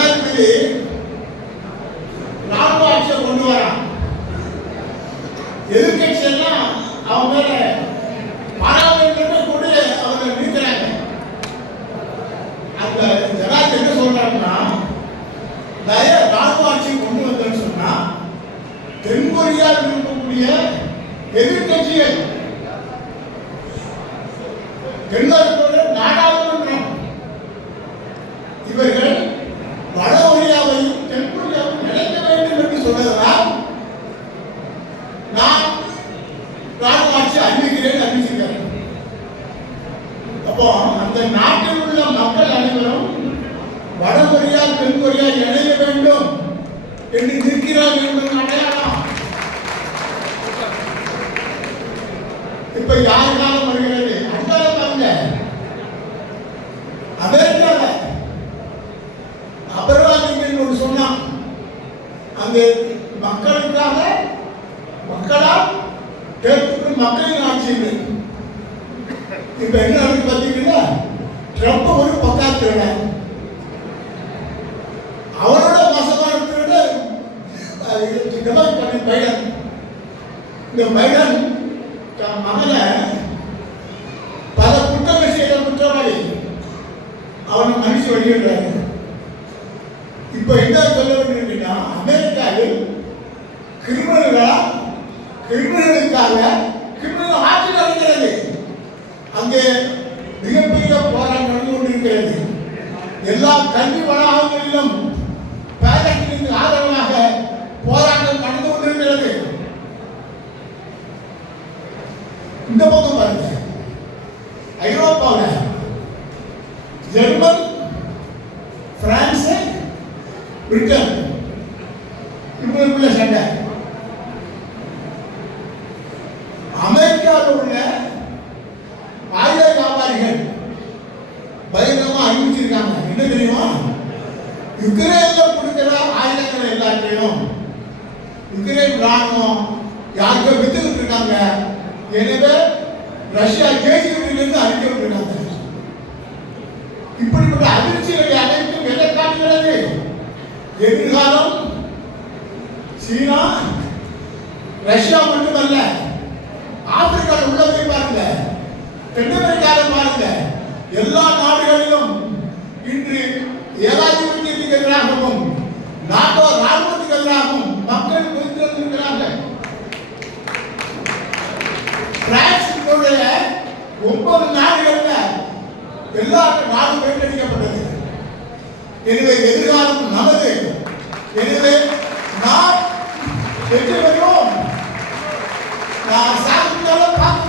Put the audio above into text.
ஜனாதிபதி ராணுவ ஆட்சியை கொண்டு வரான் எதிர்கட்சி எல்லாம் அவன் மேல பாராளுமன்றமே கொண்டு அவங்க நீக்கிறாங்க அந்த ஜனாதிபதி என்ன சொல்றாங்கன்னா தய ராணுவ ஆட்சியை கொண்டு வந்தேன்னு சொன்னா தென்கொரியாவில் இருக்கக்கூடிய எதிர்கட்சிகள் தென்கொரிய வேண்டும் நான் ராணுவ ஆட்சி அறிவிக்கிறேன் அறிவிச்சிருக்காரு. அப்போ அந்த நாட்டில் உள்ள மக்கள் அனைவரும் வடகொரியா தென்கொரியா இணைய வேண்டும் என்று நிற்கிறார் என்பது அடையாளம். இப்ப யாருனாலும் வருகிறது? அன்றாட அது மக்களுக்காக மக்களால் கேட்கிற மக்களின் ஆட்சி இல்லை இப்ப என்ன நடக்குது பார்த்தீங்கன்னா ட்ரம்ப் ஒரு பக்காத்திரன். அவரோட மோசமான இருக்கிறது பண்ணி பைடன். இந்த பைடன் தன் மகனை பல குற்றங்கள் செய்த குற்றவாளி. அவனை மனுஷன் வெளியிடுறாரு இப்ப என்ன சொல்ல வேண்டியிருக்குன்னா அமெரிக்காவில் கிரிமினல்களா கிரிமினலுக்காக கிரிமினல் ஆட்சி நடக்கிறது அங்கே மிகப்பெரிய போராட்டம் நடந்து கொண்டிருக்கிறது எல்லா கல்வி வளாகங்களிலும் பேரண்ட்களுக்கு ஆதரவாக போராட்டம் நடந்து கொண்டிருக்கிறது. இந்த பக்கம் பாருங்க. ஐரோப்பாவில் ஜெர்மன் பிரான்ஸ் பிரிட்டன். இவங்களுக்குள்ள சண்டை. என்ன தெரியுமா? யுக்ரைன்ல கொடுக்கிற ஆயுதங்கள் எல்லாத்தையும் யுக்ரைன் ராணுவம் யாருக்கோ வித்துக்கிட்டு இருக்காங்க. எனவே ரஷ்யா ஜெயிச்சுக்கிட்டு அறிக்கை விட்டுருக்காங்க இப்படிப்பட்ட அதிர்ச்சிகள் அனைத்தும் எதை காட்டுகிறது? எதிர்காலம் சீனா ரஷ்யா மட்டுமல்ல ஆப்பிரிக்காவில் உள்ள போய் பாருங்க. தென் அமெரிக்காவில் பாருங்க. எல்லா நாடுகளிலும் இன்று ஏகாதிபத்தியத்துக்கு எதிராகவும் நாட்டோ ராணுவத்துக்கு எதிராகவும் மக்கள் கொதித்திருந்திருக்கிறார்கள் பிரான்சினுடைய ஒன்பது நாடுகள்ல எல்லா நாடும் வேண்டடிக்கப்பட்டது எனவே எதிர்காலம் நமது. எனவே நாம் வெற்றி பெறுவோம். நான் சாதித்தாலும் பார்த்து